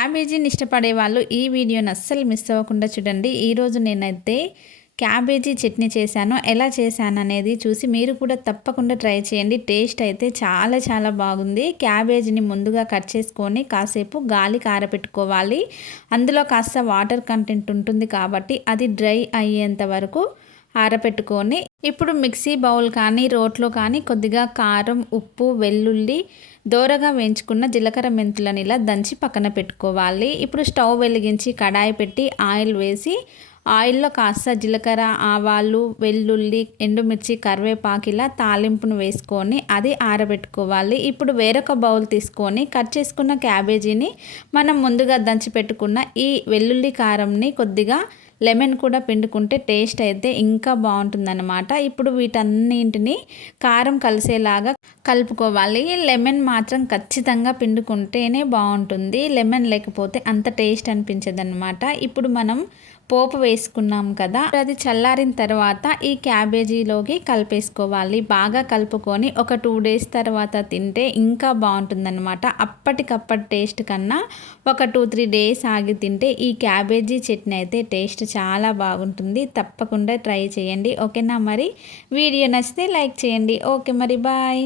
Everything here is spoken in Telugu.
క్యాబేజీని ఇష్టపడే వాళ్ళు ఈ వీడియోని అస్సలు మిస్ అవ్వకుండా చూడండి. ఈరోజు నేనైతే క్యాబేజీ చట్నీ చేశాను. ఎలా చేశాననేది చూసి మీరు కూడా తప్పకుండా ట్రై చేయండి. టేస్ట్ అయితే చాలా చాలా బాగుంది. క్యాబేజీని ముందుగా కట్ చేసుకొని కాసేపు గాలికి ఆరబెట్టుకోవాలి. అందులో కాస్త వాటర్ కంటెంట్ ఉంటుంది కాబట్టి అది డ్రై అయ్యేంత వరకు ఆరబెట్టుకొని ఇప్పుడు మిక్సీ బౌల్ కానీ రోట్లో కానీ కొద్దిగా కారం, ఉప్పు, వెల్లుల్లి, దోరగా వేయించుకున్న జీలకర్ర మెంతులను ఇలా దంచి పక్కన పెట్టుకోవాలి. ఇప్పుడు స్టవ్ వెలిగించి కడాయి పెట్టి ఆయిల్ వేసి ఆయిల్లో కాస్త జీలకర్ర, ఆవాలు, వెల్లుల్లి, ఎండుమిర్చి, కరివేపాకు ఇలా తాలింపును వేసుకొని అది ఆరబెట్టుకోవాలి. ఇప్పుడు వేరొక బౌల్ తీసుకొని కట్ చేసుకున్న క్యాబేజీని మనం ముందుగా దంచి పెట్టుకున్న ఈ వెల్లుల్లి కారంని కొద్దిగా లెమన్ కూడా పిండుకుంటే టేస్ట్ అయితే ఇంకా బాగుంటుందన్నమాట. ఇప్పుడు వీటన్నింటిని కారం కలిసేలాగా కలుపుకోవాలి. లెమన్ మాత్రం ఖచ్చితంగా పిండుకుంటేనే బాగుంటుంది. లెమన్ లేకపోతే అంత టేస్ట్ అనిపించదన్నమాట. ఇప్పుడు మనం పోపు వేసుకున్నాం కదా, అది చల్లారిన తర్వాత ఈ క్యాబేజీలోకి కలిపేసుకోవాలి. బాగా కలుపుకొని ఒక 2 days తర్వాత తింటే ఇంకా బాగుంటుందన్నమాట. అప్పటికప్పటి టేస్ట్ కన్నా ఒక 2-3 days ఆగి తింటే ఈ క్యాబేజీ చట్నీ అయితే టేస్ట్ చాలా బాగుంటుంది. తప్పకుండా ట్రై చేయండి. ఓకేనా? మరి వీడియో నచ్చితే లైక్ చేయండి. ఓకే మరి బాయ్.